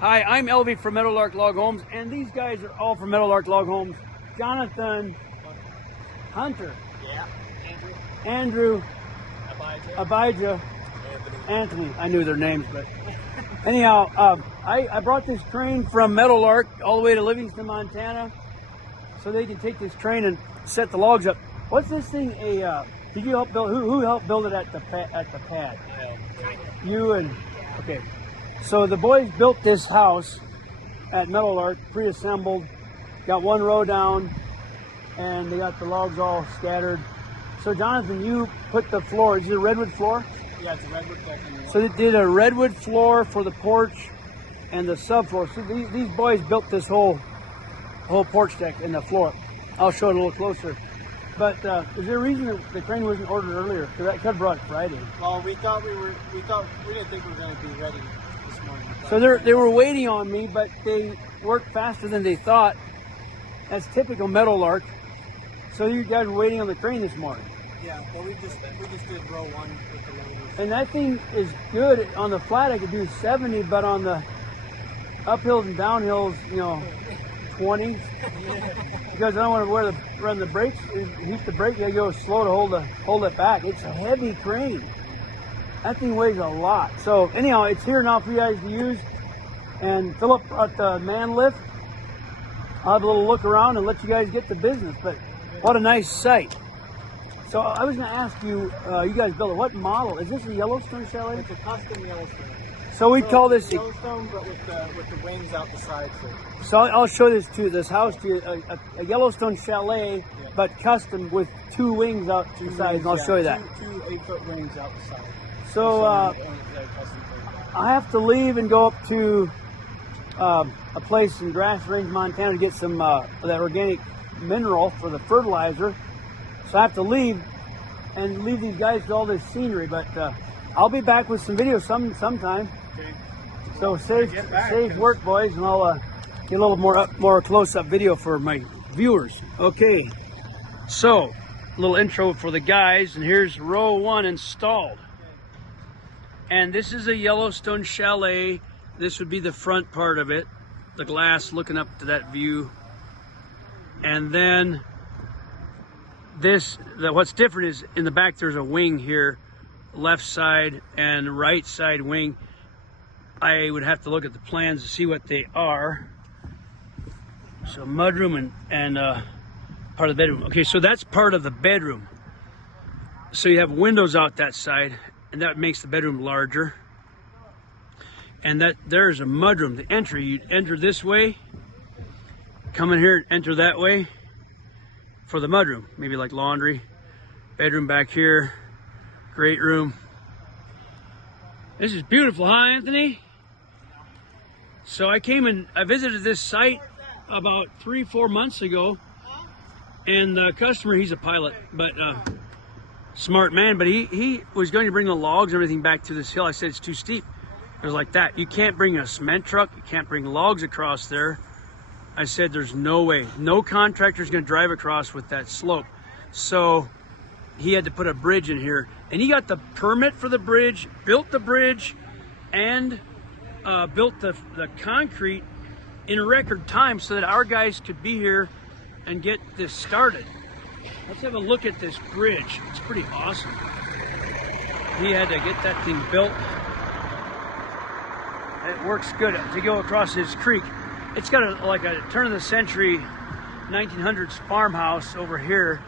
Hi, I'm Elvie from Meadowlark Log Homes, and these guys are all from Meadowlark Log Homes. Jonathan, Hunter, yeah, Andrew, Abijah, Anthony. I knew their names, but anyhow, I brought this crane from Meadowlark all the way to Livingston, Montana, so they can take this crane and set the logs up. What's this thing? Did you help build? Who helped build it at the pad? You and okay. So the boys built this house at Meadowlark, pre-assembled, got one row down, and they got the logs all scattered. So Jonathan, you put the floor, is it a redwood floor? Yeah, it's a redwood floor. So they did a redwood floor for the porch and the subfloor. So these boys built this whole porch deck and the floor. I'll show it a little closer. But is there a reason that the crane wasn't ordered earlier? Because that could have brought it Friday. Well, we didn't think we were going to be ready this morning. So they were waiting on me, but they worked faster than they thought. That's typical Meadowlark. So you guys were waiting on the crane this morning. Yeah, but we just did row one with the loaders. And that thing is good. On the flat I could do 70, but on the uphills and downhills, 20. Because I don't want to run the brakes, heat the brake, you gotta go slow to hold it back. It's a heavy crane. That thing weighs a lot. So anyhow, it's here now for you guys to use. And Philip at the man lift. I'll have a little look around and let you guys get to business. But what a nice site. So I was going to ask you, you guys built it. What model? Is this a Yellowstone chalet? It's a custom Yellowstone. So we call this Yellowstone, but with the wings out the side. So I'll show this house to you, a Yellowstone chalet, yeah, but custom with two wings out the sides. And I'll show you that. Two 8-foot wings out the side. So I have to leave and go up to a place in Grass Range, Montana to get some that organic mineral for the fertilizer. So I have to leave and leave these guys to all this scenery, but I'll be back with some videos sometime. Okay. So safe work, boys, and I'll get a little more close-up video for my viewers. Okay, so a little intro for the guys, and here's row one installed. And this is a Yellowstone chalet. This would be the front part of it, the glass looking up to that view. And then what's different is in the back there's a wing here, left side and right side wing. I would have to look at the plans to see what they are. So mudroom and part of the bedroom. Okay, so that's part of the bedroom. So you have windows out that side, and that makes the bedroom larger. And there's a mudroom. The entry, you enter this way, come in here and enter that way for the mudroom. Maybe like laundry. Bedroom back here, great room. This is beautiful, huh, Anthony? So I visited this site about 3-4 months ago, and the customer, he's a pilot, but smart man, but he was going to bring the logs and everything back to this hill. I said it's too steep. It was like that. You can't bring a cement truck, you can't bring logs across there. I said there's no way. No contractor's gonna drive across with that slope. So he had to put a bridge in here, and he got the permit for the bridge, built the bridge, and built the concrete in a record time so that our guys could be here and get this started. Let's have a look at this bridge. It's pretty awesome. He had to get that thing built. It works good to go across this creek. It's got like a turn of the century 1900s farmhouse over here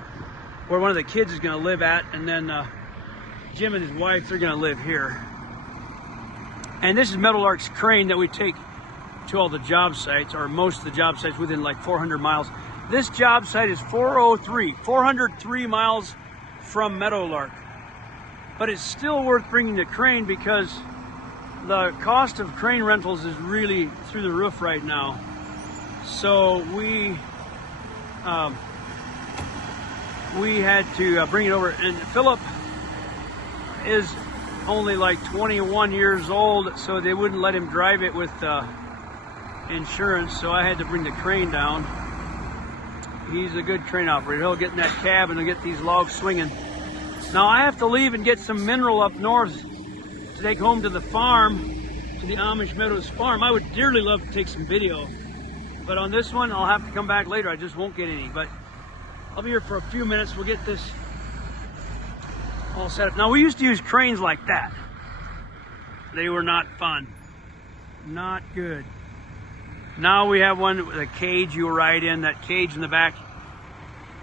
where one of the kids is going to live at, and then Jim and his wife, they're going to live here. And this is Meadowlark's crane that we take to all the job sites, or most of the job sites within like 400 miles. This job site is 403 miles from Meadowlark. But it's still worth bringing the crane because the cost of crane rentals is really through the roof right now. So we had to bring it over, and Philip is only like 21 years old, so they wouldn't let him drive it with insurance, so I had to bring the crane down. He's a good crane operator. He'll get in that cab and he'll get these logs swinging. Now I have to leave and get some mineral up north to take home to the farm to the Amish Meadows farm. I would dearly love to take some video, but on this one I'll have to come back later. I just won't get any, but I'll be here for a few minutes. We'll get this all set up. Now, we used to use cranes like that. They were not fun. Not good. Now we have one with a cage you ride in. That cage in the back,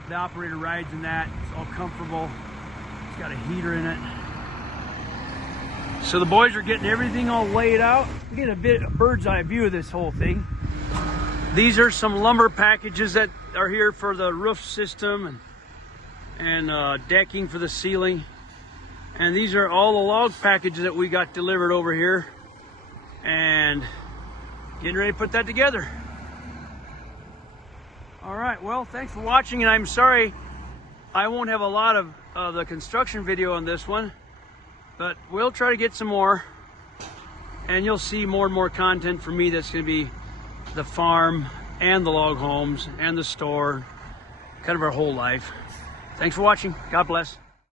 the operator rides in that. It's all comfortable. It's got a heater in it. So the boys are getting everything all laid out. We get a bird's eye view of this whole thing. These are some lumber packages that are here for the roof system and decking for the ceiling. And these are all the log packages that we got delivered over here. And getting ready to put that together. All right, well, thanks for watching, and I'm sorry I won't have a lot of the construction video on this one, but we'll try to get some more, and you'll see more and more content from me that's going to be the farm and the log homes and the store, kind of our whole life. Thanks for watching. God bless.